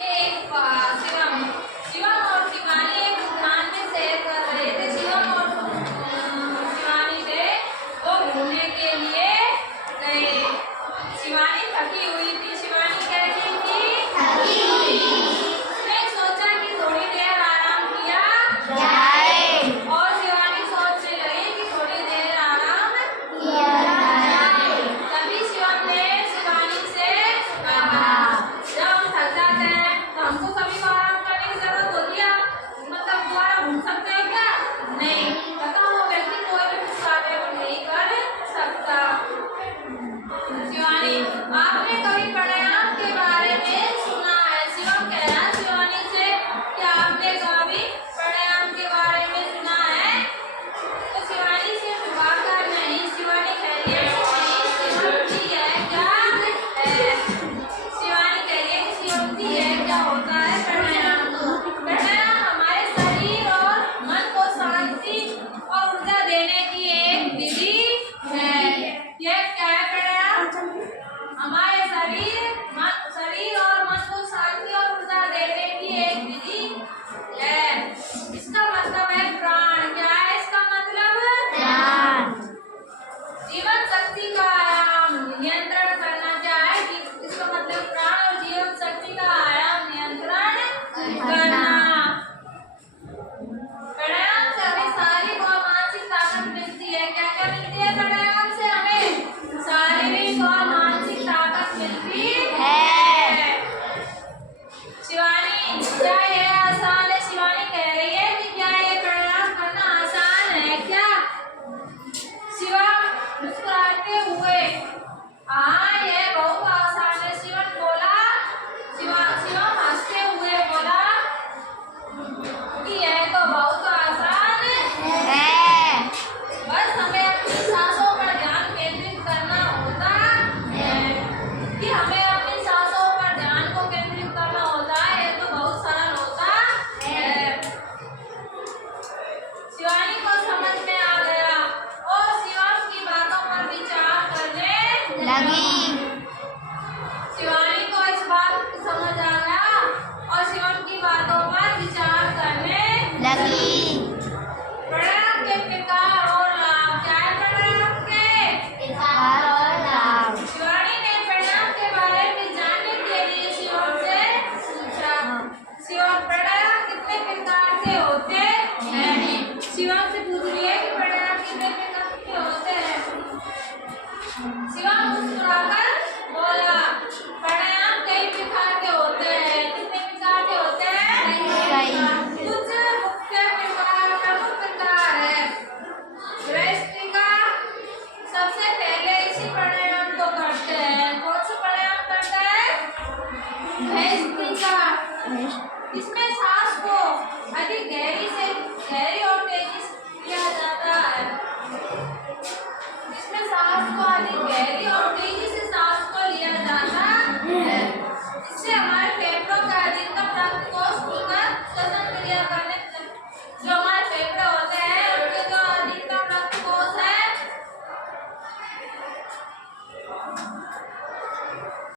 शिवम शिवम और शिवानी एक उद्यान में सैर कर रहे थे। शिवम और शिवानी थे वो घूमने के लिए गए। शिवानी थकी हुई थी। शिवानी कैसी थी? थकी हुई। उसने सोचा कि थोड़ी देर आराम किया जाए और शिवानी सोचने लगी कि थोड़ी देर आराम किया जाए। तभी शिवम ने शिवानी से कहा, जब हम थक जाते हैं तो हमको कभी को आराम करने की जरूरत होती है? मतलब दोबारा घूम सकते हैं क्या? नहीं, थका हुआ व्यक्ति कोई भी कुछ कार्य नहीं कर सकता। शिवानी, आपने कभी प्राणायाम के बारे में सुना है? शिवम कह रहा है शिवानी से, क्या आपने कभी प्राणायाम के बारे में सुना है? तो शिवानी से झुकाकर नहीं। शिवानी कह रही है शिवम जी है क्या? शिवानी कह रही है कि शिवम जी है क्या होता